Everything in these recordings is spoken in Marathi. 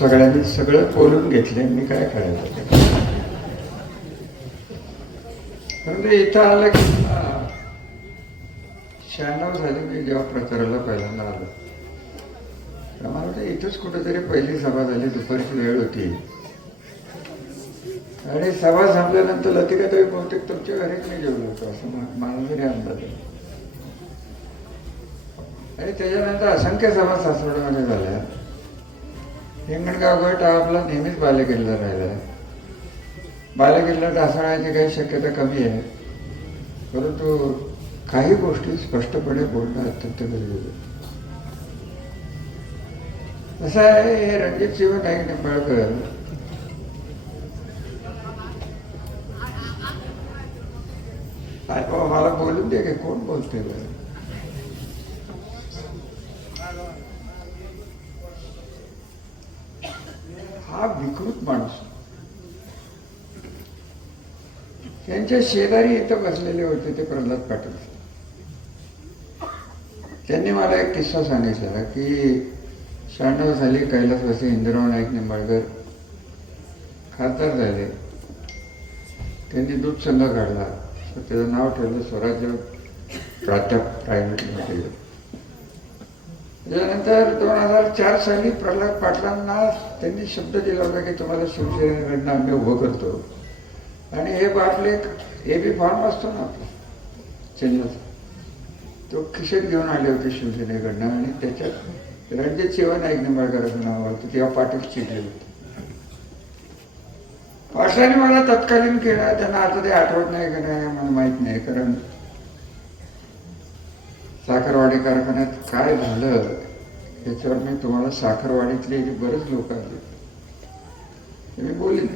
सगळ्यांनी सगळं बोलून घेतले. मी काय करायचं? परंतु इथं आलं की 96 झाली मी जेव्हा प्रचाराला पहिल्यांदा आलो, मला वाटतं इथंच कुठेतरी पहिली सभा झाली. दुपारची वेळ होती आणि सभा संपल्यानंतर लतिकाताई बहुतेक तुमच्या घरीच मी जेवलो होतो असं मला जरी अंदाज आहे. आणि त्याच्यानंतर असंख्य सभा सासवडमध्ये झाल्या. हिंगणगाव गट हा आपला नेहमीच बालेकिल्ला राहिला. बालेकिल्ला ढासळण्याची काही शक्यता कमी आहे, परंतु काही गोष्टी स्पष्टपणे बोलणं अत्यंत गरजेचं आहे. असं आहे, हे रणजितसिंह नाईक निंबाळकर मला बोलून दे की कोण बोलते बरं. हा विकृत माणूस. त्यांच्या शेजारी इथं बसलेले होते ते प्रल्हाद पाटील. त्यांनी मला एक किस्सा सांगितलेला की 96 साली कैलासवासी इंदिराव नाईक निंबाळकर खासदार झाले. त्यांनी दूध संघ काढला, त्याचं नाव ठेवलं स्वराज्य प्राध्यापक प्रायव्हेट लिमिटेड. त्याच्यानंतर 2004 साली प्रल्हाद पाटलांना त्यांनी शब्द दिला होता की तुम्हाला शिवसेनेकडनं आम्ही उभं करतो. आणि हे आपले AB फॉर्म असतो ना आपला चेन्नईचा, तो खिशेत घेऊन आले होते शिवसेनेकडनं आणि त्याच्यात रणजितसिंह नाईक निंबाळकरांचं नाव होतं. तेव्हा पाटील चिडले होते. पाटलांनी मला तत्कालीन केलं. त्यांना आता ते आठवत नाही की नाही मला माहीत नाही, कारण साखरवाडी कारखान्यात काय झालं याच्यावर मी तुम्हाला साखरवाडीतले बरेच लोक आले ते मी बोलीन.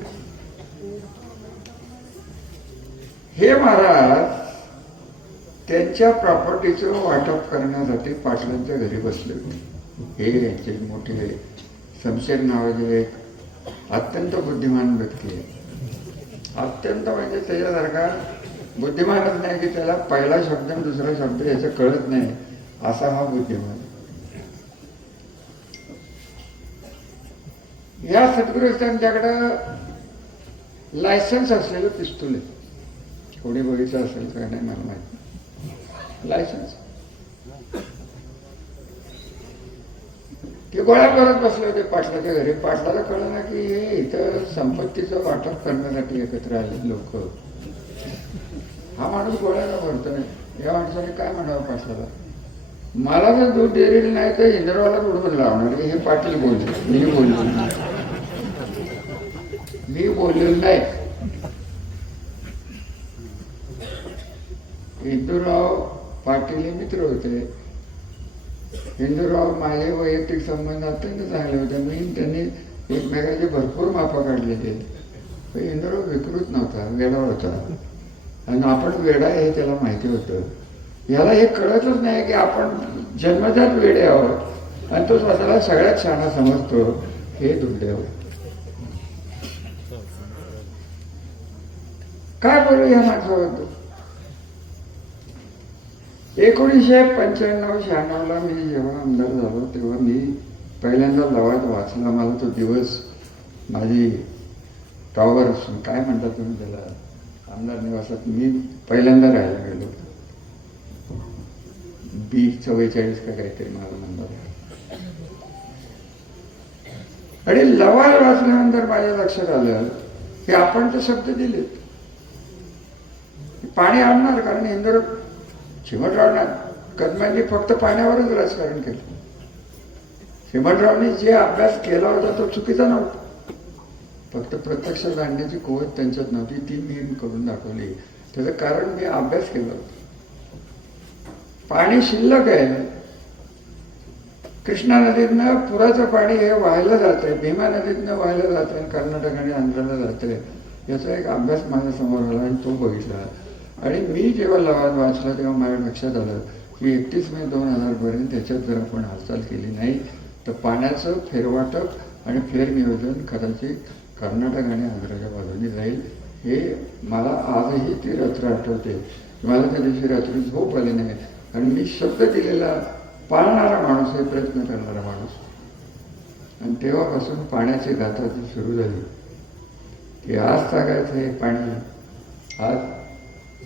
हे महाराज त्यांच्या प्रॉपर्टीचं वाटप करण्यासाठी पाटलांच्या घरी बसले होते. हे यांचे मोठे शमशेर नावाचे एक अत्यंत बुद्धिमान व्यक्ती आहे. अत्यंत म्हणजे त्याच्यासारखा बुद्धिमानच नाही की त्याला पहिला शब्द आणि दुसरा शब्द याचं कळत नाही असा हा बुद्धिमान. या सद्गुरुस्थांच्याकडं लायसन्स असलेलं पिस्तूल आहे. कोणी बघितलं असेल काय नाही मला माहिती. लायसन्स ते गोळ्या करत बसले होते पाटलाच्या घरी. पाटलाला कळलं ना की हे इथं संपत्तीचं वाटप करण्यासाठी एकत्र आले लोक. हा माणूस गोळ्याला भरतोय. या माणसाने काय म्हणावं पाटलाला, मला जर दूध डेअरीला नाही तर इंद्राला उडवून लावणार. हे पाटील बोलले, मी बोललेलो नाही. हिंदूराव पाटील हे मित्र होते. हिंदूराव माझे वैयक्तिक संबंध अत्यंत चांगले होते. मी त्यांनी एकमेकांचे भरपूर मापा काढलेले. हिंदूराव विकृत नव्हता, वेडा होता. आणि आपण वेडा हे त्याला माहिती होतं. याला हे कळतच नाही की आपण जन्मजात वेडे आहोत आणि तो स्वतःला सगळ्यात शहाणा समजतो. हे दुर्दैव. काय बोलू या माणसाबद्दल. 1995-96ला मी जेव्हा आमदार झालो तेव्हा मी पहिल्यांदा लवाद वाचला. मला तो दिवस माझी टॉवर काय म्हणतात तुम्ही त्याला, आमदार निवासात मी पहिल्यांदा राहायला गेलो. B44 का काहीतरी माझा नंबर आहे. आणि लवाद वाचल्यानंतर माझ्या लक्षात आलं की आपण तर शब्द दिलेत पाणी आणणार. कारण इंदोर चिमणराव कदमांनी फक्त पाण्यावरच राजकारण केलं. चिमणरावनी जे अभ्यास केला होता तो चुकीचा नव्हता, फक्त प्रत्यक्ष जाणण्याची कुवत त्यांच्यात नव्हती. ती मी करून दाखवली. त्याचं कारण मी अभ्यास केला होता. पाणी शिल्लक आहे. कृष्णा नदीतनं पुराचं पाणी हे वाहायला जात आहे, भीमा नदीतनं वाहायला जात आहे, कर्नाटक आणि आंध्राला जात आहे. याचा एक अभ्यास माझ्या समोर आला आणि तो बघितला. आणि मी जेव्हा लवाद वाचला तेव्हा माझ्या लक्षात आलं की 31 मे 2000पर्यंत त्याच्यात जर आपण हालचाल केली नाही तर पाण्याचं फेरवाटप आणि फेरनियोजन कदाचित कर्नाटक आणि आंध्राच्या बाजूने जाईल. हे मला आजही ती रात्र आठवते. मला त्या दिवशी रात्री झोप आली नाही. आणि मी शब्द दिलेला पाळणारा माणूस आहे, प्रयत्न करणारा माणूस. आणि तेव्हापासून पाण्याची गाथा जी सुरू झाली की आज सांगायचं हे पाणी. आज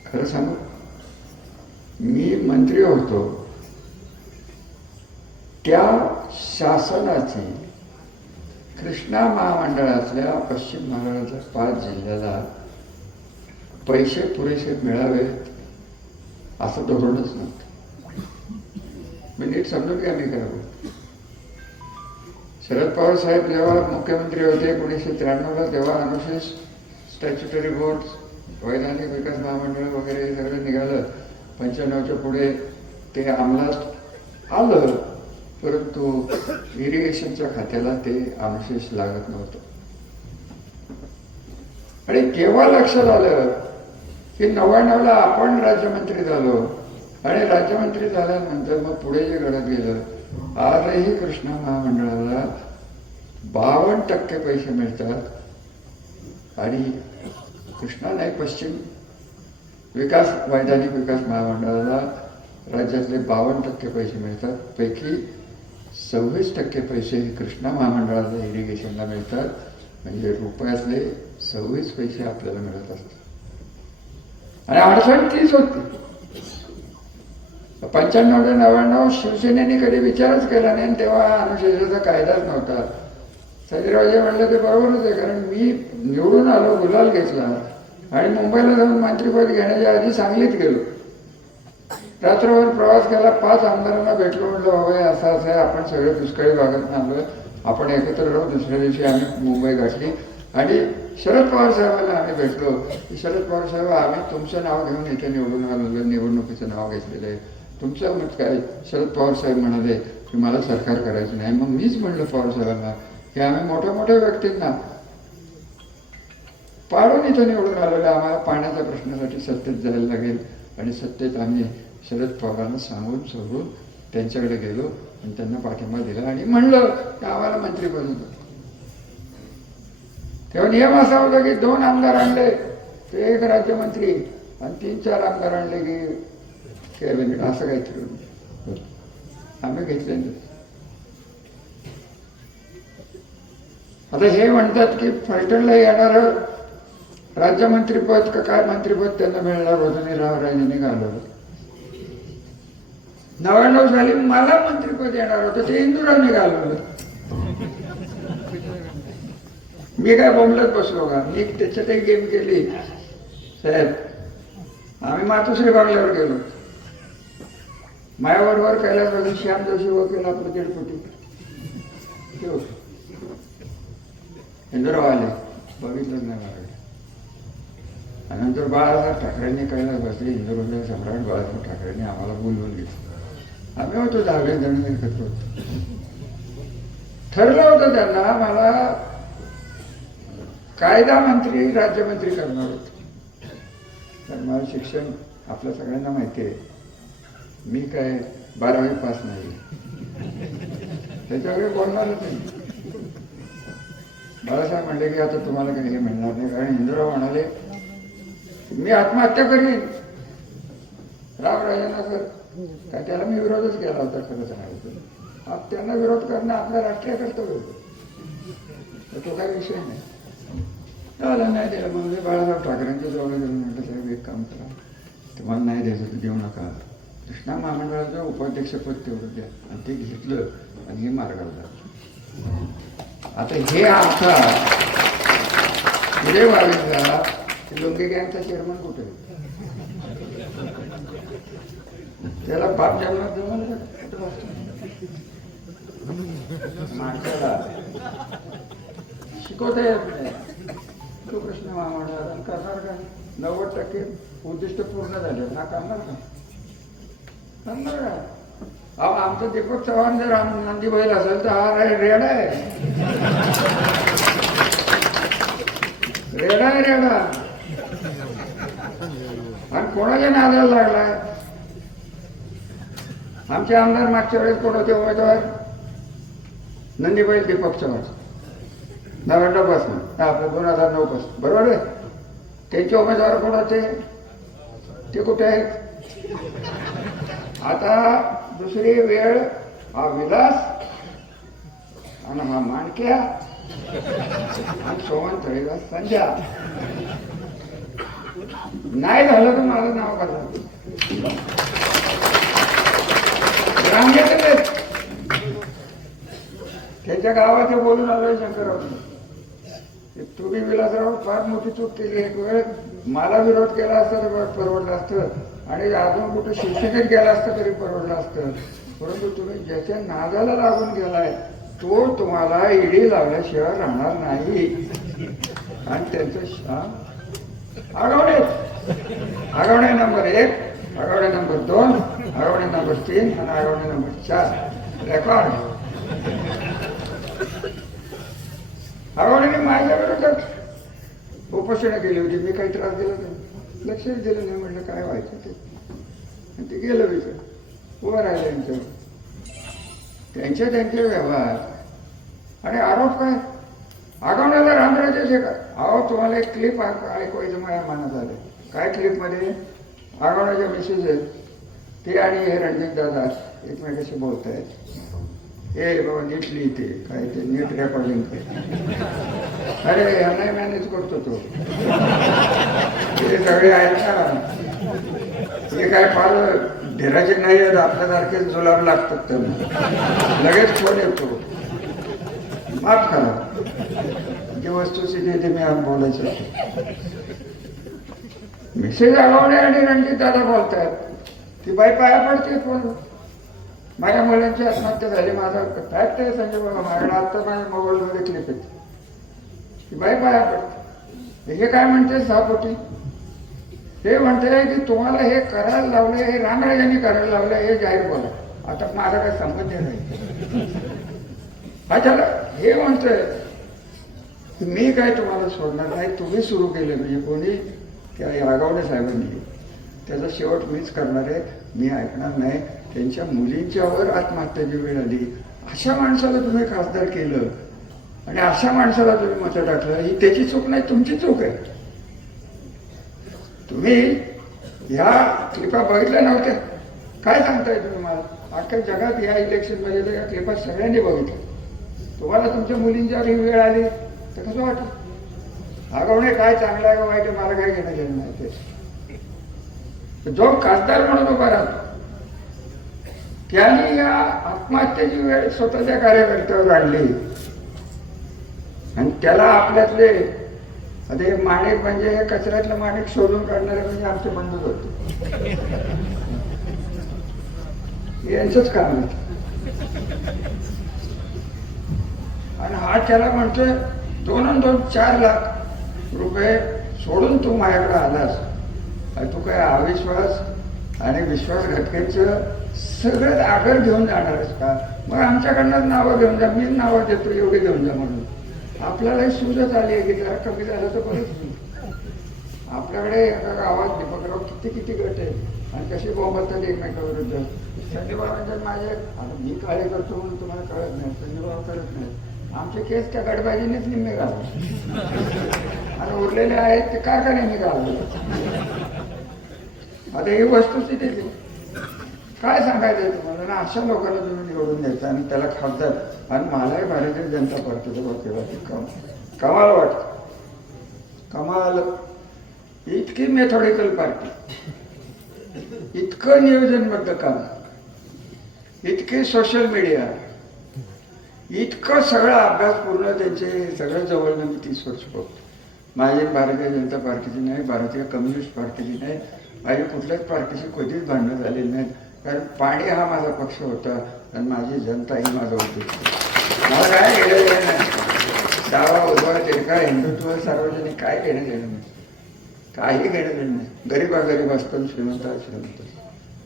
खरं सांगू, मी मंत्री होतो त्या शासनाची कृष्णा महामंडळातल्या पश्चिम महाराष्ट्राच्या 5 जिल्ह्याला पैसे पुरेसे मिळावेत असं धोरणच नव्हतं. मी नीट समजून घ्या मी काय बोलतो. शरद पवार साहेब जेव्हा मुख्यमंत्री होते 1993ला, तेव्हा अनुशेष स्टॅच्युटरी बोर्ड, वैधानिक विकास महामंडळ वगैरे हे सगळं निघालं. 95च्या पुढे ते अंमलात आलं, परंतु इरिगेशनच्या खात्याला ते अनुशेष लागत नव्हतं. आणि केव्हा लक्षात आलं की 99ला आपण राज्यमंत्री झालो आणि राज्यमंत्री झाल्यानंतर मग पुढे जे घडत गेलं, आजही कृष्णा महामंडळाला 52% पैसे मिळतात आणि कृष्णा नाही पश्चिम विकास वैधानिक विकास महामंडळाला राज्यातले 52% पैसे मिळतात. पैकी 26% पैसे हे कृष्णा महामंडळाला इरिगेशनला मिळतात. म्हणजे रुपयातले 26 पैसे आपल्याला मिळत असतात. आणि अडचण तीच होती. 95 ते 99 शिवसेनेने कधी विचारच केला नाही, तेव्हा अनुशेषाचा कायदाच नव्हता. सजीरावजी म्हणलं ते बरोबरच आहे, कारण मी निवडून आलो, गुलाल घेतला आणि मुंबईला जाऊन मंत्रिपद घेण्याच्या आधी सांगलीत गेलो. रात्रभर प्रवास केला, 5 आमदारांना भेटलो, म्हणलं बाबा असं असं आहे, आपण सगळे दुष्काळी भागातून आलोय, आपण एकत्र राहू. दुसऱ्या दिवशी आम्ही मुंबई गाठली आणि शरद पवार साहेबांना आम्ही भेटलो की शरद पवार साहेब, आम्ही तुमचं नाव घेऊन इथे निवडून आलो, निवडणुकीचं नाव घेतलेलं आहे, तुमचं मत काय? शरद पवार साहेब म्हणाले की मला सरकार करायचं नाही. मग मीच म्हणलं पवार साहेबांना की आम्ही मोठ्या मोठ्या व्यक्तींना पाडून इथं निवडून आलेलं, आम्हाला पाण्याच्या प्रश्नासाठी सत्तेत जायला लागेल आणि सत्तेत आम्ही शरद पवारांना सांगून सोडून त्यांच्याकडे गेलो आणि त्यांना पाठिंबा दिला आणि म्हणलं की आम्हाला मंत्रीपद होतं. तेव्हा नियम असा होता की 2 आमदार आणले ते 1 राज्यमंत्री आणि 3-4 आमदार आणले की कॅबिनेट, असं काहीतरी होतं. आम्ही घेतले. आता हे म्हणतात की फलटणला येणारं राज्यमंत्रीपद का काय मंत्रीपद त्यांना मिळणार होतं आणि रावराजेंनी घालवलं. 99 साली मला मंत्रीपद येणार होतं, ते इंदुराने घालवलं. मी काय बोंबलत बसलो का? मी त्याच्यात एक गेम केली साहेब. आम्ही मातोश्री बंगल्यावर गेलो, मायाबरोबर कैलासवासी श्याम जोशी वकील आपलं दीडपटी इंदुराव आले, बघितलंच नाही मला. आणि नंतर बाळासाहेब ठाकरेंनी कैलास बसले, इंदुरावचे सम्राट बाळासाहेब ठाकरेंनी आम्हाला बोलवून घेतलं. आम्ही होतो 10 जण एकत्र होतो. ठरलं होतं त्यांना मला कायदा मंत्री राज्यमंत्री करणार होतं. तर माझं शिक्षण आपल्या सगळ्यांना माहिती आहे, मी काय 12वी पास नाही, त्याच्याकडे बोलणारच नाही. बाळासाहेब म्हणले की आता तुम्हाला काही हे मिळणार नाही, कारण इंदुराव म्हणाले मी आत्महत्या करीन रामराजांना. सर काय त्याला मी विरोधच केला होता खरं सांगायचं. त्यांना विरोध करणं आपलं राष्ट्रीय कर्तव्य होतं, तर तो काही विषय नाही. त्याला नाही दिलं. मग मी बाळासाहेब ठाकरेंच्या जवळ गेलो, म्हटलं साहेब एक काम करा, तुम्हाला नाही द्यायचं तर देऊ नका, कृष्णा महामंडळाचं उपाध्यक्षपद तेवढं द्या. आणि ते घेतलं आणि हे मार्गाला लागलं. आता हे आता पुढे 22ला लोंगे गँगचा चेअरमन कुठे? त्याला बाप जन्मात जमलं माणसाला शिकवता येत नाही. तो कृष्ण महामंडळाला करणार का? 90% उद्दिष्ट पूर्ण झाले ना, करणार का? करणार का? अहो आमचा दीपक चव्हाण जर नंदी बैल असेल तर हा रेडा आहे, रेडा आहे, रेडा. आणि कोणाच्या नादाला लागला? आमचे आमदार मागच्या वेळेस कोण होते उमेदवार? नंदीबाई दीपक चव्हाण 99 पासून आपलं 2009 पासून, बरोबर आहे. त्यांचे उमेदवार कोण होते? ते कुठे आहेत? आता दुसरी वेळ हा विलास आणि हा माणक्या आणि सोमन तळेला संध्या. नाही झालं तर माझं नाव बदला. रांगेतले त्याच्या गावाचे बोलून आलोय शंकरराव. तुम्ही विलासराव फार मोठी चूक केली. एक वेळ मला विरोध केला असता तर परवडलं असतं आणि अजून कुठं शिक्षकेत गेला असतं तरी परवडलं असतं. परंतु तुम्ही ज्याच्या नादाला लागून गेलाय तो तुम्हाला ईडी लावल्याशिवाय राहणार नाही. आणि त्यांचं Agawane number 1, Agawane number 2, Agawane number 3 आणि आगवणे नंबर 4 रेकॉर्ड. आगवण्याने माझ्या विरोधात उपोषणं केली होती. मी काही त्रास दिला नाही, लक्षच दिलं नाही. म्हटलं काय व्हायचं ते. आणि ते गेलं विचार उभं राहिलं त्यांच्या त्यांचे व्यवहार आणि आरोप काय. आगवण्याला रामराजे का. अहो तुम्हाला एक क्लिप ऐकवायचं माझ्या मनात आलं. काय क्लिपमध्ये आगवण्याच्या मिसेस आहेत ते आणि हे रणजित दादा एकमेकाशी बोलतायत. हे बाबा नीट लिहिते काय ते नीट रेकॉर्डिंग ते. अरे यांनाही मॅनेज करतो तो. हे सगळे आहेत ना हे काय फार ढेराचे नाही आहेत. आपल्यासारखे जुलाब लागतात त्यांना. लगेच फोन येतो. माफ करा जी वस्तुस्थिती ते मी आज बोलायचं. मिसेस आगवणे आणि रणजित दादा बोलतायत. ती बाई पाया पडते फोन. माझ्या मुलांची आत्महत्या झाली. माझा फॅक्ट आहे संजय बाबा माझ्याकडे आता माझ्या मोबाईलमध्ये क्लिप येते. ती बाई पाया पडते. हे काय म्हणते सहापोटी. हे म्हणते की तुम्हाला हे करायला लावलं हे रामराजांनी करायला लावलं हे जाहीर बोला. आता माझा काय संबंध नाही. अच्छा हे म्हणतोय मी काय तुम्हाला सोडणार नाही. तुम्ही सुरू केले म्हणजे कोणी त्या आगवणे साहेबांनी त्याचा शेवट मीच करणार आहे. मी ऐकणार नाही. त्यांच्या मुलींच्यावर आत्महत्याची वेळ आली. अशा माणसाला तुम्ही खासदार केलं आणि अशा माणसाला तुम्ही मतं टाकलं. ही त्याची चूक नाही तुमची चूक आहे. तुम्ही ह्या क्लिपा बघितल्या नव्हत्या. काय सांगताय तुम्ही मला. अख्ख्या जगात या इलेक्शनमध्ये तर या क्लिपा सगळ्यांनी बघितल्या. तुम्हाला तुमच्या मुलींच्यावर ही वेळ आली तर कसं वाटलं. आगवणे काय चांगला आहे का वाईट मला काय घेणं घेणं नाही. ते जो खासदार म्हणून उभा राहतो त्यांनी या आत्महत्येची वेळ स्वतःच्या कार्यकर्त्यावर आणली आणि त्याला आपल्यातले आता हे माणिक म्हणजे हे कचऱ्यातलं माणिक शोधून काढणारे म्हणजे आमचे बंधूच होते. यांचंच काम आहे. आणि हा त्याला म्हणतोय 2 लाख रुपये सोडून तू माझ्याकडे आलास. तू काय अविश्वास आणि विश्वासघातकांचं सगळं आगर घेऊन जाणारच का. मग आमच्याकडनं नावं घेऊन जा. मीच नावं देतो एवढे घेऊन जा म्हणून. आपल्यालाही सूजच आली आहे की जरा कमी झालं तर बरंच नाही. आपल्याकडे एका गावात दीपकराव किती गट आहे आणि कशी बोंबलतात एकमेकाविरुद्ध. संजय बाबांच्या माझे मी काळे करतो म्हणून तुम्हाला कळत नाही. संजय बाबा कळत नाही. आमचे केस त्या गटबाजीनेच निम्मे घालले आणि उरलेले आहेत ते कारखान्याने घालले. आता ही वस्तुस्थिती काय सांगायचं तुम्हाला. अशा लोकांना तुम्ही निवडून द्यायचा आणि त्याला खासदार आणि मलाही भारतीय जनता पार्टीचं बघते कमाल वाटतं. कमाल. इतकी मेथॉडिकल पार्टी, इतकं नियोजनबद्ध काम, इतकी सोशल मीडिया, इतकं सगळं अभ्यासपूर्ण त्यांचे सगळं जवळनं मी 30 वर्ष बघतो. माझी भारतीय जनता पार्टीची नाही, भारतीय कम्युनिस्ट पार्टीची नाही, माझी कुठल्याच पार्टीशी कधीच भांडणं झालेली नाहीत. कारण पाणी हा माझा पक्ष होता आणि माझी जनता ही माझा होती. मला काय घेणं देणं नाही. डावा उजवा तेरका हिंदुत्व सार्वजनिक काय घेणं देणं नाही. काही घेणं देणं नाही. गरीब असतो श्रीमंत श्रीमंत.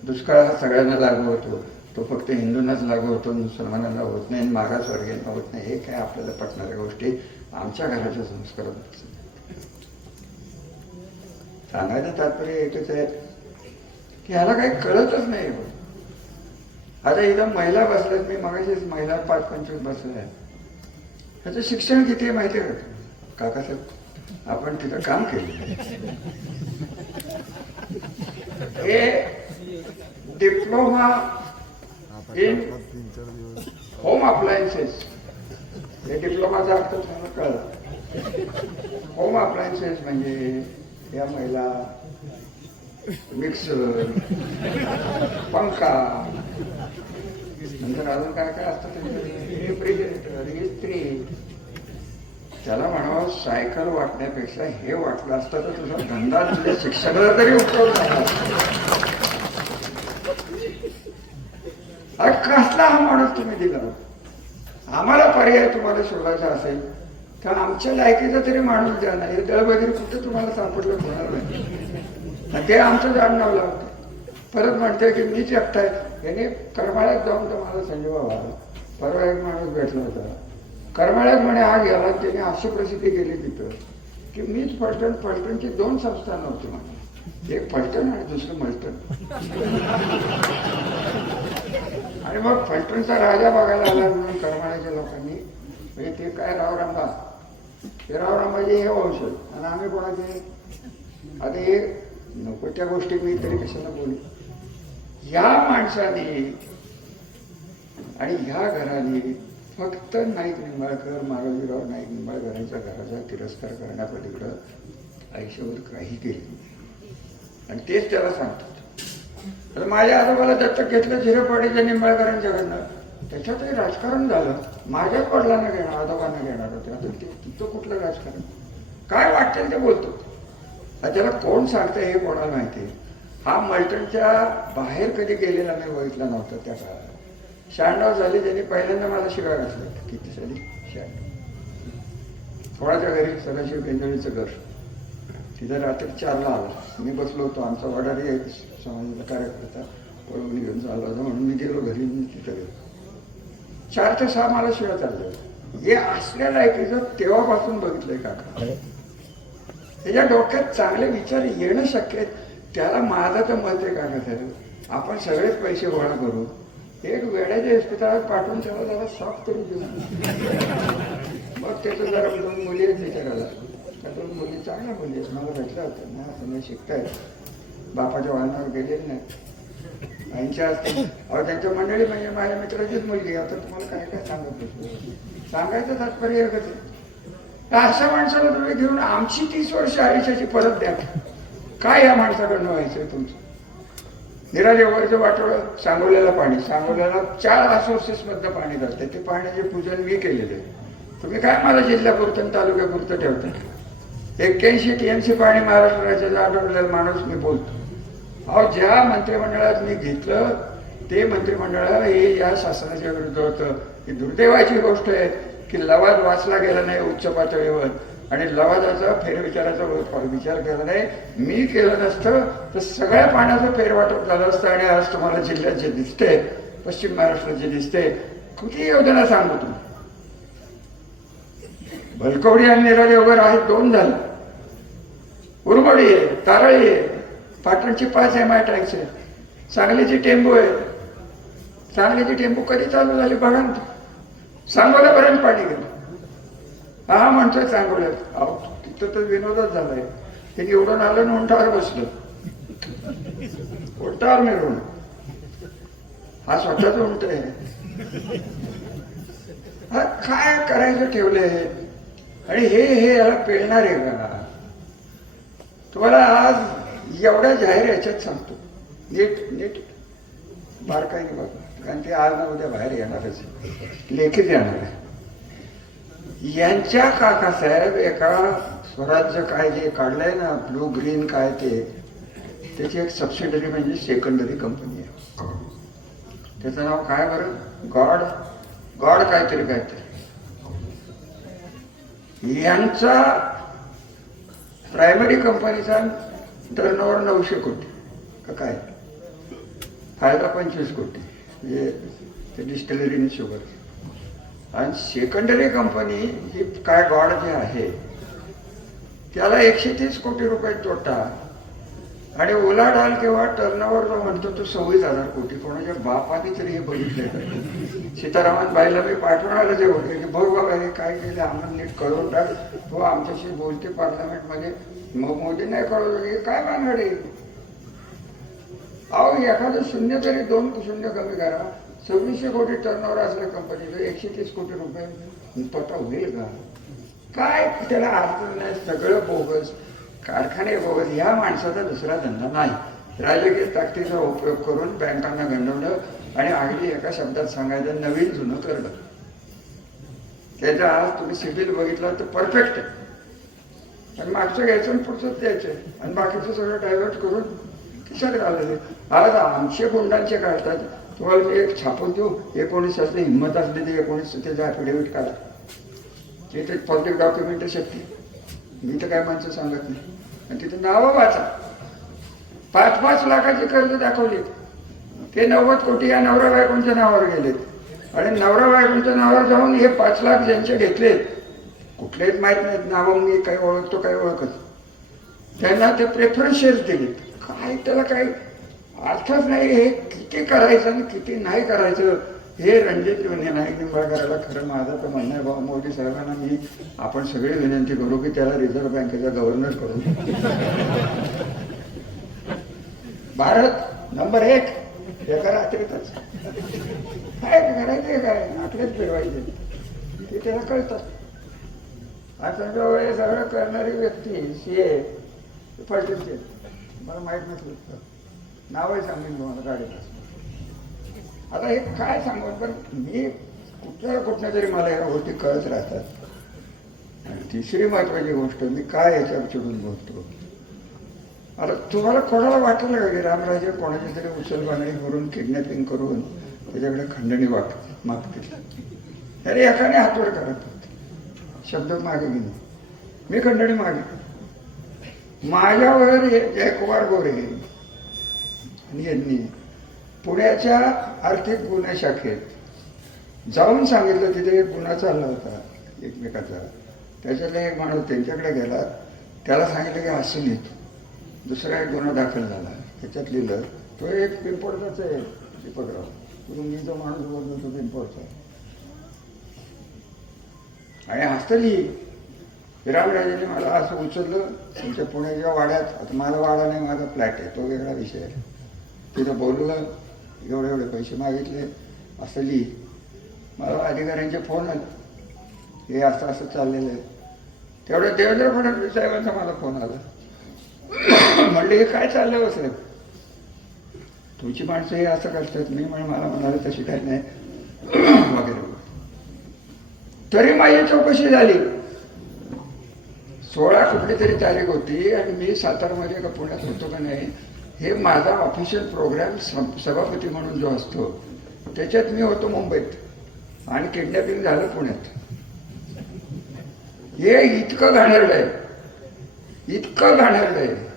दुष्काळ हा सगळ्यांना लागू होतो. तो फक्त हिंदूंनाच लागू होतो, मुसलमानांना होत नाही, मागासवर्गीयांना होत नाही. हे काय आपल्याला पटणाऱ्या गोष्टी आमच्या घराच्या संस्कारात सांगायचं तात्पर्य एकच आहे की ह्याला काही कळतच नाही. आता इथं महिला बसल्यात. मी मगाशीच महिला 5-25 बसल्या. ह्याचं शिक्षण किती आहे माहिती आहे का काकासाहेब. आपण तिथं काम केलं. हे डिप्लोमा इन होम अप्लायन्सेस हे डिप्लोमाचा अर्थ तुम्हाला कळला. होम अप्लायन्सेस म्हणजे या महिला, मिक्सर, पंखा, नंतर अजून काय काय असतं, रेफ्रिजरेटर, इस्त्री. त्याला म्हणावं सायकल वाटण्यापेक्षा हे वाटलं असतं तर तुझा धंदा तुझ्या शिक्षणाला तरी उपयोग झाला. कसला हा माणूस तुम्ही दिला. आम्हाला पर्याय तुम्हाला शोधायचा असेल तर आमच्या लायकीचा तरी माणूस द्या. नाही दळ वगैरे कुठे तुम्हाला सापडलं होणार नाही. ते आमचं जाणं लावतं. परत म्हणते की मीच एकटाय. याने करमाळ्यात जाऊन तर मला संजीवा व्हावा. परवा एक माणूस भेटला होता. करमाळ्यात म्हणे हा गेला. त्याने अशी प्रसिद्धी केली तिथं की मीच पलटण. पलटणची 2 संस्थान होती मला. एक पलटण आणि दुसरं मलटण. आणि मग फलटणचा राजा बघायला आला म्हणून करमाळ्याच्या लोकांनी म्हणजे ते काय रावरांबा, ते रावरांबाजी हे औषध आणि आम्ही कोणाचे. आता हे नको त्या गोष्टी मी तरी कशाला बोलू. या माणसाने आणि ह्या घराने फक्त नाईक निंबाळकर, मारोजीराव नाईक निंबाळकरांच्या घराचा तिरस्कार करण्यापलीकडं आयुष्यावर काही केलं. आणि तेच त्याला सांगतात. तर माझ्या आजोबाला दत्तक घेतलं झिरपाडीच्या निंबाळकरांच्याकडनं. त्याच्यातही राजकारण झालं. माझ्याच वडिलांना घेणार, आजोबांना घेणार होते. आता तिथं कुठलं राजकारण. काय वाटेल ते बोलतो. त्याला कोण सांगतं हे कोणाला माहिती. हा मलटणच्या बाहेर कधी गेलेला मी बघितला नव्हता त्या काळात. 96 झाली त्यांनी पहिल्यांदा मला शिवाय घातलं. किती साली? 96. कोणाच्या घरी? सदाशिव बेंजळीचं घर. तिथं रात्री 4ला आला. मी बसलो होतो. आमचा वडारी एक समाजाचा कार्यकर्ता पळवून घेऊन चालला होता म्हणून मी गेलो घरी. मी तिथं गेलो. 4 ते 6 मला शिवाय चाललं. हे असल्या लायकीचं तेव्हापासून बघितलंय काका. त्याच्या डोक्यात चांगले विचार येणं शक्य आहे. त्याला माझं तर मत आहे काका साहेब, आपण सगळेच पैसे गोळा करू. एक वेड्याच्या इस्पितळात पाठवून त्याला जरा शॉक करू देऊ. मग त्याचं जरा 2 मुली आहेत विचारायला. त्या 2 मुली चांगल्या मुली आहेत. मला भेटल्या होत्या ना. तुम्ही शिकतायत. बापाच्या वाहनावर गेलेले नाही. आईंच्या असते. अहो त्यांच्या मंडळी म्हणजे माझ्या मित्राचीच मुलगी. आता तुम्हाला काय काय सांगत होतो. सांगायचं तात्पर्य एकच आहे. अशा माणसाला तुम्ही घेऊन आमची 30 वर्ष आयुष्याची परत द्या. काय या माणसाकडनं व्हायचंय तुमचं. निरादेवरचं वाटोळं. सांगोल्याला पाणी. सांगोल्याला 4 असोसिएस मधनं पाणी जाते. ते पाण्याचे पूजन मी केलेलं आहे. तुम्ही काय मला जिल्ह्यापुरतं तालुक्यापुरतं ठेवता. 81 TMC पाणी महाराष्ट्र राज्याचा आढळलेला माणूस मी बोलतो. अहो ज्या मंत्रिमंडळात मी घेतलं ते मंत्रिमंडळ हे या शासनाच्या विरुद्ध होतं. ही दुर्दैवाची गोष्ट आहे की लवाद वाचला गेला नाही उच्च पातळीवर आणि लवादाचा फेरविचाराचा विचार केला नाही. मी केलं नसतं तर सगळ्या पाण्याचं फेरवाटप झालं असतं. आणि आज तुम्हाला जिल्ह्यात जे दिसते, पश्चिम महाराष्ट्रात जे दिसते, कुठली योजना सांगू तुम्ही. भलकवडी आणि निराळे वगैरे आहेत 2 झालं. उरमडी आहे, तारळी आहे. पाटणची 5 MI टँक्स आहे. सांगलीची टेंबू आहे. सांगलीची टेंबू कधी चालू झाली बघा ना. सांगोल्यापर्यंत पाणी गेलं. हा म्हणतोय सांगोल्यात. अहो तिथं तर विनोदच झालाय. ते निवडून आलं आणि उंटावर बसलं. उंटावर मिळवून. हा स्वतःच उंट आहे. हा काय करायचं ठेवलंय. आणि हे याला पेलणार आहे का. तुम्हाला आज एवढ्या जाहीर याच्यात सांगतो. नीट बारकाईने बघा. कारण ते आज ना उद्या बाहेर येणारच. लेखीच येणार आहे. यांच्या काकासाहेब एका स्वराज्य काय जे काढलंय ना ब्लू ग्रीन काय ते, त्याची एक सबसिडरी म्हणजे सेकंडरी कंपनी आहे. त्याचं नाव काय बरं. गॉड काहीतरी. यांचा प्रायमरी कंपनीचा टर्नओव्हर 900 कोटी का काय, फायदा 25 कोटी. म्हणजे ते डिस्टिलरी आणि शुगर. आणि सेकंडरी कंपनी ही काय गॉड जे आहे त्याला 130 कोटी रुपये तोटा. आणि उलाढाल किंवा टर्नओव्हर जो म्हणतो तो 26,000 कोटी. कोणाच्या बापाने तरी हे बघितलंय. सीतारामन बाईला मी पाठवून आलं जे होते की भाऊ बघा हे काय केलं आम्हाला नीट कळवून टाक. तो आमच्याशी बोलते पार्लमेंटमध्ये. मग मोदी नाही कळवलं की काय भानगड आहे. अहो एखादं 0 तरी 2 शून्य कमी करा. 2600 कोटी टर्नओव्हर असल्या कंपनीचं 130 कोटी रुपये पता होईल का? काय त्याला अर्थ नाही. सगळं बोगस, कारखाने बोगस. ह्या माणसाचा दुसरा धंदा नाही. राजकीय ताकदीचा उपयोग करून बँकांना गंडवलं आणि अगदी एका शब्दात सांगायचं नवीन जुनं करणं. त्याचा आज तुम्ही सिबिल बघितलं तर परफेक्ट आहे. आणि मागचं घ्यायचं आणि पुढचंच द्यायचं आणि बाकीचं सगळं डायव्हर्ट करून खिशात घालायचे. आज आमचे गुंडांचे काढतात. तुम्हाला मी एक छापून देऊ, 19 असली हिंमत असली तर 19 त्याचा ॲफिडेव्हिट काढा. तिथे पब्लिक डॉक्युमेंट शक्ती. मी तर काय माणसं सांगत नाही. आणि तिथे नावं वाचा. 5-5 लाखाची कर्ज दाखवली. ते 90 कोटी या नवरा बायकोंच्या नावावर गेलेत आणि नवरा बायकोंच्या नावावर जाऊन हे 5 लाख ज्यांचे घेतलेत, कुठलेच माहीत नाहीत नावं. मी काही ओळखतो काही ओळखत, त्यांना ते प्रेफरन्स शेअर्स दिलेत. काय त्याला काही अर्थच नाही. हे किती करायचं आणि किती नाही करायचं हे रणजित नाईक निंबाळकराला खरं माझं तर म्हणणं आहे. बाबा मोदी साहेबांना मी आपण सगळी विनंती करू की त्याला रिझर्व्ह बँकेचा गव्हर्नर करू. भारत नंबर 1 एका रात्रीतच. काय करायचे, काय आकडेच फिरवायचे ते त्याला कळतात. आता हे सगळं करणारी व्यक्ती CA फलटणचे, मला माहीत नसलं नावही सांगेन तुम्हाला गाडीत. आता हे काय सांगू, पण मी कुठल्या तरी मला या गोष्टी कळत राहतात. आणि तिसरी महत्वाची गोष्ट, मी काय याच्यावर चिडून बोलतो. आता तुम्हाला कोणाला वाटलं का की रामराजे कोणाची तरी उचलबांगडी करून किडनॅपिंग करून त्याच्याकडे खंडणी मागतील. अरे एकाने हातवर करत शब्द मागे घेणे, मी खंडणी मागे. माझ्यावर जयकुमार गोरे यांनी पुण्याच्या आर्थिक गुन्हे शाखेत जाऊन सांगितलं. तिथे एक गुन्हा चालला होता एकमेकाचा. त्याच्यातला एक माणूस त्यांच्याकडे गेला. त्याला सांगितलं की असं लिहितो. दुसरा एक गुन्हा दाखल झाला. त्याच्यात लिहिलं तो एक पिंपळचाच आहे दीपकराव. तुम्ही मी जो माणूस बोलतो तो पिंपळचा. आणि असतं लिही. रामराजेने मला असं उचललं तुमच्या पुण्याच्या वाड्यात. आता माझा वाडा नाही, माझा फ्लॅट आहे, तो वेगळा विषय आहे. तिथं बोललं, एवढे पैसे मागितले असं लिही. मला अधिकाऱ्यांचे फोन आले, हे असं असं चाललेलं आहे. तेवढं देवेंद्र फडणवीस साहेबांचा मला फोन आला. म्हणले हे काय चाललं साहेब, तुमची माणसं हे असं करतात. मी मला म्हणाले तशी काही नाही वगैरे. तरी माझी चौकशी झाली. 16 कुठली तरी तारीख होती आणि मी सातारमध्ये का पुण्यात होतो का नाही, हे माझा ऑफिशियल प्रोग्राम सभापती म्हणून जो असतो त्याच्यात मी होतो मुंबईत आणि किडनॅपिंग झालं पुण्यात. हे इतकं घाणेरडं आहे, इतकं घाणेरडं आहे.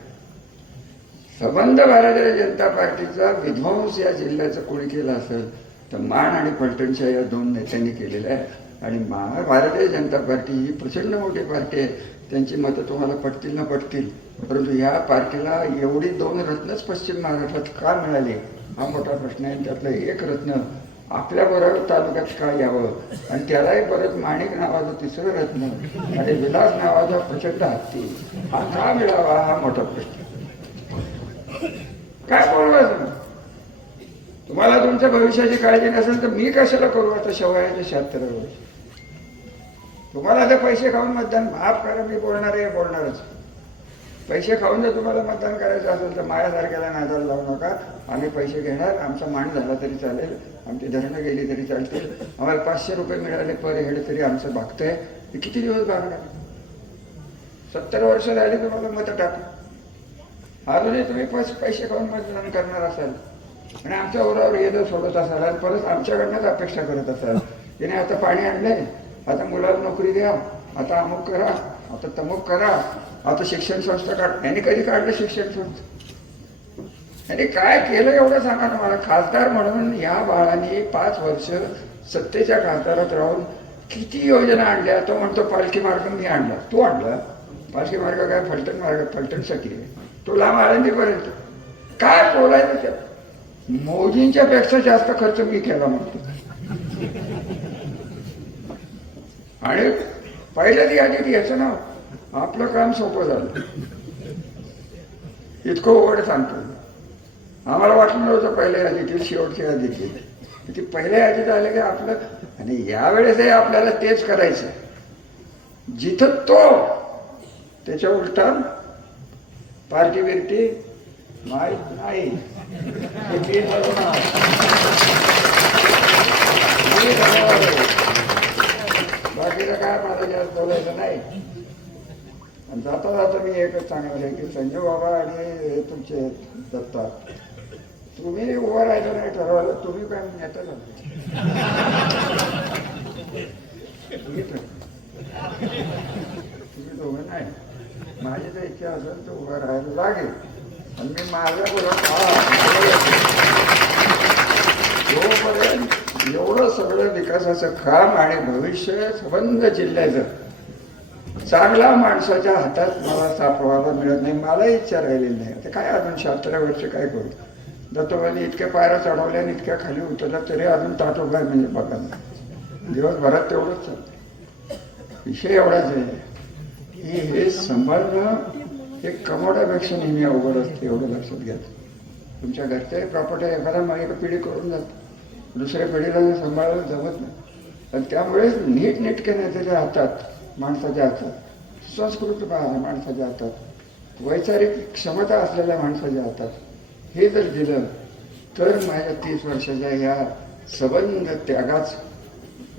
संबंध भारतीय जनता पार्टीचा विध्वंस या जिल्ह्याचं कोणी केला असेल तर मान आणि फलटणच्या या 2 नेत्यांनी केलेलं आहे. आणि भारतीय जनता पार्टी ही प्रचंड मोठी पार्टी आहे. त्यांची मतं तुम्हाला पटतील ना पटतील, परंतु ह्या पार्टीला एवढी 2 रत्नच पश्चिम महाराष्ट्रात का मिळाली हा मोठा प्रश्न आहे. त्यातलं एक रत्न आपल्या बरोबर तालुक्यात का यावं आणि त्यालाही परत माणिक नावाचं 3रं रत्न आणि विलास नावाचा प्रचंड हत्ती हा का मिळावा हा मोठा प्रश्न. काय बोलवायचं. तुम्हाला तुमच्या भविष्याची काळजी नसेल तर मी कशाला करू आता शेवयाच्या 76 वर्ष. तुम्हाला आता पैसे खाऊन मतदान माफ करा, मी बोलणार आहे बोलणारच. पैसे खाऊन जर तुम्हाला मतदान करायचं असेल तर माझ्यासारख्याला नादाला लावू नका. आम्ही पैसे घेणार, आमचा मान झाला तरी चालेल, आमची धरणं गेली तरी चालतील. आम्हाला 500 रुपये मिळाले पर हेड तरी आमचं भागतंय. हे किती दिवस भागणार. 70 वर्ष झाली तुम्हाला मतं टाकू. अजूनही तुम्ही पैसे खाऊन मतदान करणार असाल आणि आमच्या ओरावर येणं सोडत असाल आणि परत आमच्याकडनंच अपेक्षा करत असाल की नाही आता पाणी आणलंय, आता मुलाला नोकरी द्या, आता अमुक करा, आता तमुक करा, आता शिक्षण संस्था काढ. यांनी कधी काढलं शिक्षण संस्था? यांनी काय केलं एवढं सांगा ना मला. खासदार म्हणून या बाळाने 5 वर्ष सत्तेच्या खासदारात राहून किती योजना आणल्या. तो म्हणतो पालखी मार्ग मी आणला. तू आणला पालखी मार्ग? काय फलटण मार्ग फलटणसाठी आहे, तो लांब आळंदीपर्यंत. काय बोलायचं त्यात. मोदींच्या पेक्षा जास्त खर्च मी केला म्हणतो. आणि पहिल्या ती आधी याचं नाव आपलं काम सोपं झालं. इतकं ओढ सांगतो. आम्हाला वाटलं नव्हतं पहिल्या यादीतील शेवटच्या यादीतील ती पहिल्या यादीत आले की आपलं, आणि यावेळेसही आपल्याला तेच करायचं. जिथं तो त्याच्या उलटा पार्टी बिरटी माहीत नाही. बाकीचं काय मला जास्त बोलायचं नाही. आणि जाता जाता मी एकच सांगणार आहे की संजय बाबा आणि तुमचे दत्ता, तुम्ही उभं राहायचं नाही ठरवलं, तुम्ही काय नेता झालं. तुम्ही दोघं नाही. माझी जर इच्छा असेल तर उभं राहायला लागेल. आणि मी माझ्या जोपर्यंत एवढं सगळं विकासाचं काम आणि भविष्य संबंध जिल्ह्याचं चांगला माणसाच्या हातात मला सापवायला मिळत नाही. मला इच्छा राहिलेली नाही. आता काय अजून 17 वर्ष काय करू. दत्तोबांनी इतक्या पायऱ्या चढवल्या आणि इतक्या खाली उतरल्या तरी अजून ताटोबा म्हणजे बघा ना, दिवसभरात तेवढंच चालतं. विषय एवढाच आहे की हे सांभाळणं एक कमोडापेक्षा नेहमी अवघड असते, एवढं लक्षात घ्या. तुमच्या घरच्याही प्रॉपर्टी एखादा मग एक पिढी करून जातं, दुसऱ्या पिढीला सांभाळायला जमत नाही. आणि त्यामुळे नीटनेटके नेत्याच्या हातात, माणसाच्या हातात, संस्कृत माणसाच्या हातात, वैचारिक क्षमता असलेल्या माणसाच्या हातात हे जर दिलं तर माझ्या 30 वर्षाच्या ह्या सबंध त्यागाच,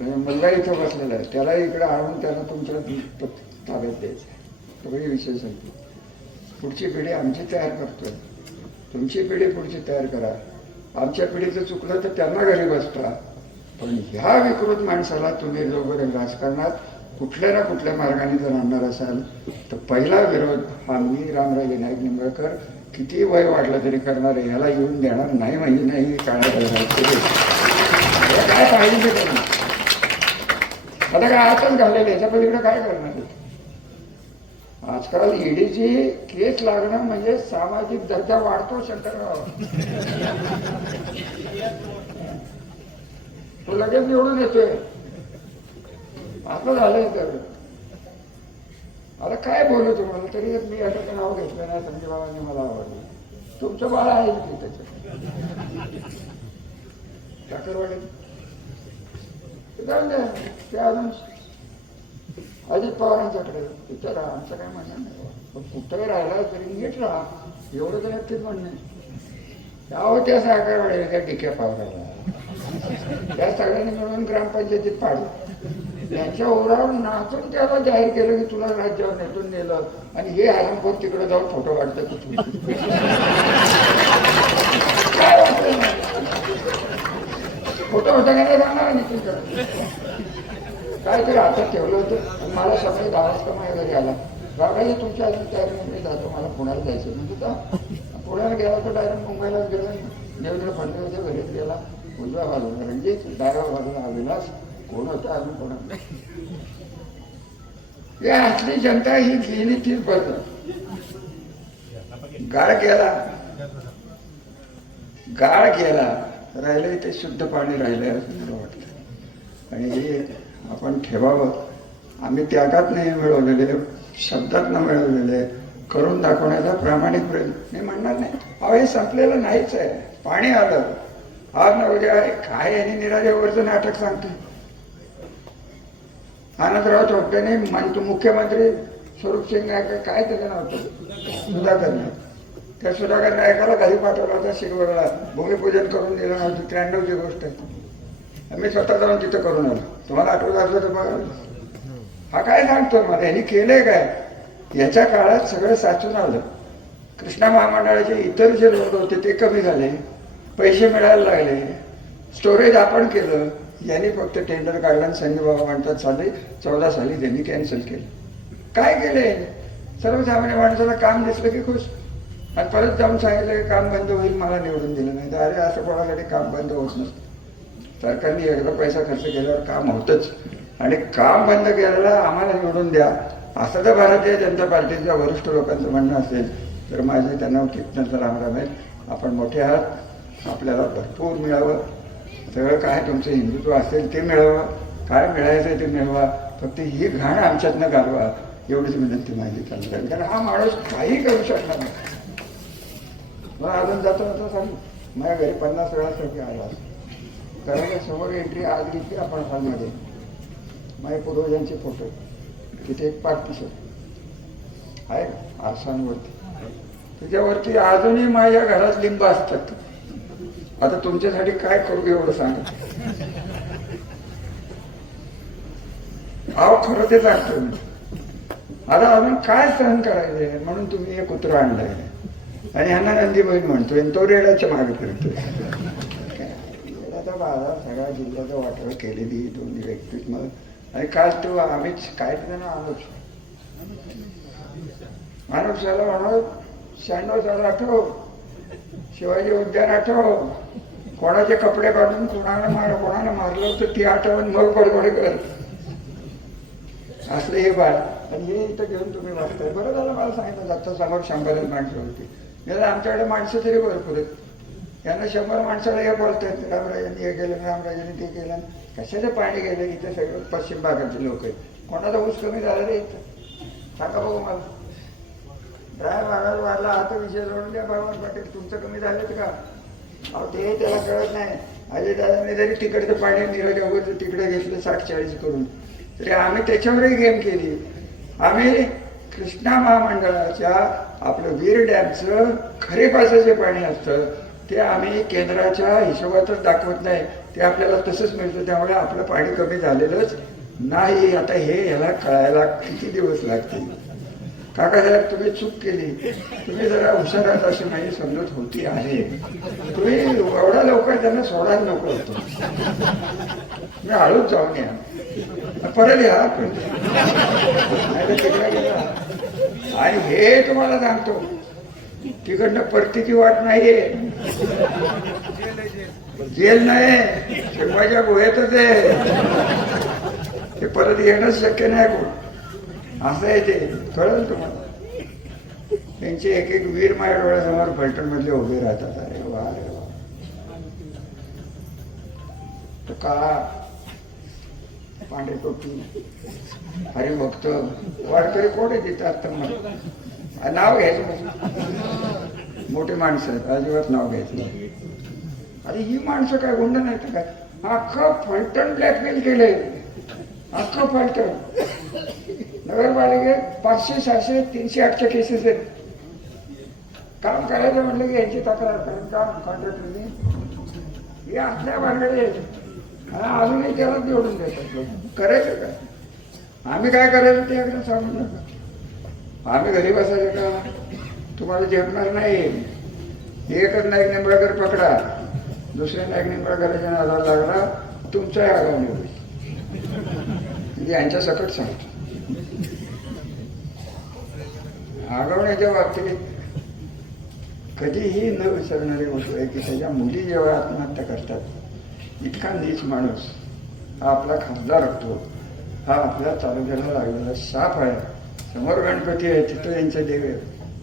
मुलगा इथं बसलेला आहे त्याला इकडे आणून त्याला तुमच्या ताब्यात द्यायचं आहे. सगळे विषय सांगतो. पुढची पिढी आमची तयार करतोय, तुमची पिढी पुढची तयार करा. आमच्या पिढीचं चुकलं तर त्यांना घरी बसता. पण ह्या विकृत माणसाला तुम्ही जोपर्यंत राजकारणात कुठल्या ना कुठल्या मार्गाने जर आणणार असाल तर पहिला विरोध हा मी रामराज विनायक निंबाळकर किती वय वाढलं तरी करणार आहे. ह्याला येऊन देणार नाही म्हणजे नाही. काय पाहिजे ते करणार. आता काय आताच घालेलं, याच्या पलीकडे काय करणार. आजकाल ईडीची केस लागणं म्हणजे सामाजिक दर्जा वाढतो. शंकरराव तो लगेच निवडून येतोय. आपलं झालंय तर आता काय बोलू तुम्हाला. तरी मी याचं नाव घेतलं नाही. संजय बाबांनी मला आवडलं. तुमचं बाळ आहे की त्याच्यात टाकरवाडीत जाऊन द्या. ते अजून अजित पवारांच्याकडे विचारा. आमचं काय म्हणणं नाही. पण कुठंही राहिला तरी नीट राहा एवढं तर नक्कीच म्हणणं आहे. अहो त्या साखरवाडीला त्या डिक्या पवाराला त्या सगळ्यांनी मिळून ग्रामपंचायतीत पाडलं. त्यांच्या ओरावर नाचून त्याला जाहीर केलं की तुला राज्यावर नेतून नेलं. आणि हे आलमपूर तिकडे जाऊन फोटो काढतं की काय वाटलं. फोटो होता का जाणार नितीन काय तरी हातात ठेवलं होतं. आणि मला सकाळी 10 वाजता माझ्या घरी आला. बाबाजी तुमच्या अजून तयारी मी जातो, मला पुण्याला जायचं. म्हणजे का पुण्याला गेला तर डायरेक्ट मुंबईलाच गेला. देवेंद्र फडणवीसच्या घरीच गेला. उजव्या बाजूला रणजित, डाव्या बाजूला अविनाश. कोण होता अजून कोणा. या असली जनता ही गेली तीच बदल. गाळ गेला राहिलंय ते शुद्ध पाणी राहिलंय असं मला वाटतं. आणि हे आपण ठेवावं. आम्ही त्यागात नाही मिळवलेले, शब्दात न मिळवलेले, करून दाखवण्याचा प्रामाणिक प्रयत्न मी म्हणणार नाही. अहो हे संपलेलं नाहीच आहे. पाणी आलं आज ना उद्या. काय यांनी निराजेवरचं नाटक सांगते. आनंदराव चौकट्याने मुख्यमंत्री स्वरूप सिंग नायक काय त्याचं नाव होतं सुधाकर नायक. त्या सुधाकर नायकाला घरी पाठवला होता शिरवळला. भूमिपूजन करून दिलं नव्हतं. 93ची गोष्ट आहे. मी स्वतः जाऊन तिथं करून आलो. तुम्हाला आठवत असलं तर बघा. हा काय सांगतो मला. यांनी केलंय काय. याच्या काळात सगळं साचून आलं. कृष्णा महामंडळाचे इतर जे लोक होते ते कमी झाले, पैसे मिळायला लागले, स्टोरेज आपण केलं. यांनी फक्त टेंडर काढलं आणि संजय बाबा म्हणतात 14 साली त्यांनी कॅन्सल केलं. काय केले. सर्वसामान्य माणसाला काम दिसलं की खुश. आणि परत जाऊन सांगितलं की काम बंद होईल, मला निवडून दिलं नाही. तर अरे असं कोणासाठी काम बंद होत नसतं. सरकारने एकदा पैसा खर्च केल्यावर काम होतच. आणि काम बंद केलेला आम्हाला निवडून द्या असं जर भारतीय जनता पार्टीच्या वरिष्ठ लोकांचं म्हणणं असेल तर माझे त्यांना कितनंतर रामराम आहे. आपण मोठे आहात. आपल्याला भरपूर मिळावं. सगळं काय तुमचं हिंदुत्व असेल ते मिळावं. काय मिळायचं ते मिळवा. फक्त ही घाण आमच्यातनं घालवा एवढीच विनंती माझी चालू. कारण हा माणूस काही करू शकणार नाही. मला अजून जातो सांगू माझ्या घरी 50 वेळा सगळी आला. घराच्या समोर एंट्री आज घेतली आपण हॉलमध्ये. माझ्या पूर्वजांचे फोटो तिथे एक पार्टिशन आहे आरसांवरती, त्याच्यावरती अजूनही माझ्या घरात लिंब असतात. आता तुमच्यासाठी काय करू एवढं सांगा. अहो खरं ते सांगतो मी. आता अजून काय सहन करायचंय म्हणून तुम्ही एक कुत्रा आणलाय आणि ह्यांना नंदी बहीण म्हणतोय आणि तो रेड्याच्या मागे फिरतोय. रेड्याचा बाजार सगळ्या जिल्ह्याचा वाटोळ केलेली दोन्ही व्यक्तित्व. आणि काल तो आम्हीच काय ना अनुपशाला म्हणून 96 साल आठव, शिवाजी उद्यान आठव, कोणाचे कपडे काढून कोणाला मारलं होतं ती आठवण मग बडबड कर. असलं हे बाळ. आणि हे इथं घेऊन तुम्ही वाचताय. बरं झालं मला सांगितलं जातं समोर 100 माणसं होती. याला आमच्याकडे माणसं तरी भरपूर आहेत. यांना 100 माणसाला हे बोलतात रामराजांनी हे केलं, रामराजांनी ते केलं. कशाचं पाणी गेलं इथे सगळं पश्चिम भागातले लोक आहेत. कोणाचा ऊस कमी झाला रे इथं सांगा बघू मला. ड्राय भागात वाढला आता विषय जोडून द्या भगवान पाटील. तुमचं कमी झालं का? अहो ते त्याला कळत नाही. अजय दादांनी जरी तिकडचं पाणी नीरज अगोदर तिकडे घेतलं 60-40 करून, तरी आम्ही त्याच्यावरही गेम केली. आम्ही कृष्णा महामंडळाच्या आपलं वीर डॅमचं खरीपाचं जे पाणी असतं ते आम्ही केंद्राच्या हिशोबातच दाखवत नाही. ते आपल्याला तसंच मिळतं. त्यामुळे आपलं पाणी कमी झालेलंच नाही. आता हे याला कळायला किती दिवस लागतील. काकासाहेब तुम्ही चूक केली. तुम्ही जरा हुशार आहात अशी माझी समजूत होती आहे. तुम्ही एवढा लवकर त्यांना सोडायला नको होतो. मी हळूच जाऊन या परत या. आणि हे तुम्हाला सांगतो तिकडनं परतीची वाट नाहीये. जेल नाही, शिवाच्या गुहेतच आहे. ते परत येणंच शक्य नाही कोण. असं आहे ते. कळलं तुम्हाला. त्यांचे एक एक वीर माझ्या डोळ्यासमोर फलटण मधले उभे राहतात. अरे वा रे वा. तो काळा पांढरी टोपी हरिभक्त वारकरी कोण आहे तिथे आता मला नाव घ्यायचं. मोठी माणसं आहेत अजिबात नाव घ्यायचं नाही. अरे ही माणसं काय गुंड नाही तर काय. अख्खं फलटण ब्लॅकमेल केलंय. अख्खं फलटण नगरपालिकेत 500, 700, 300, 800 केसेस आहेत. काम करायचं म्हटलं की यांची तक्रार करेल काम कॉन्ट्रॅक्टरने हे असल्या भानगडे अजूनही त्याला निवडून देतात. करायचं काय? आम्ही काय करायचं ते एकदा सांगून नका. आम्ही घरी बसायचं का? तुम्हाला झेपणार नाही. एकच नाईक निंबाळकर पकडा, दुसऱ्या नाईक निंबाळकराच्या नादाला लागला तुमचाही आगाव नाही होईल. यांच्या सकट सांगतो. आगवण्याच्या बाबतीत कधीही न विसरणारी गोष्ट आहे की त्याच्या मुली जेव्हा आत्महत्या करतात, इतका नीच माणूस हा आपला खासदार असतो. हा आपल्या तालुक्याला लागलेला साप आहे. समोर गणपती आहे, तिथं यांचे देव आहे.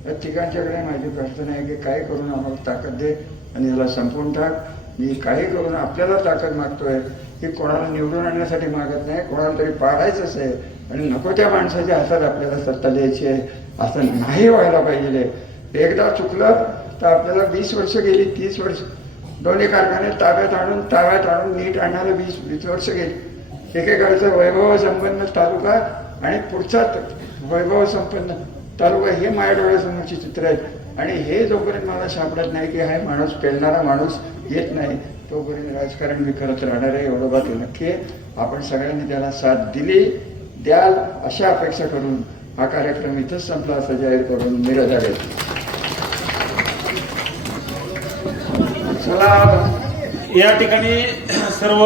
या तिघांच्याकडे माझी प्रार्थना आहे की काय करून आम्हाला ताकद दे आणि याला संपवून टाक. मी काही करून आपल्याला ताकद मागतोय की कोणाला निवडून आणण्यासाठी मागत नाही, कोणाला तरी पाडायचंच आहे आणि नको त्या माणसाच्या हातात आपल्याला सत्ता द्यायची आहे. असं नाही व्हायला पाहिजे. एकदा चुकलं तर आपल्याला 20 वर्ष गेली, 30 वर्ष. दोन्ही कारखाने ताब्यात आणून नीट आणणारे 20 वर्ष गेली. एकेकाळचा वैभव संपन्न तालुका आणि पुढचा वैभव संपन्न तालुका हे माझ्या डोळ्यासमोरची चित्र आहेत. आणि हे जोपर्यंत मला सापडत नाही की हा माणूस पेलणारा माणूस येत नाही तोपर्यंत राजकारण मी करत राहणार आहे. एवढं बात नक्की आहे. आपण सगळ्यांनी त्याला साथ दिली द्याल अशा अपेक्षा करून हा कार्यक्रम इथंच संपला असं जाहीर करून मी रजा घेतो. या ठिकाणी सर्व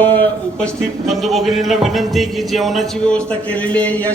उपस्थित बंधू भगिनींना विनंती की जेवणाची व्यवस्था केलेली आहे. या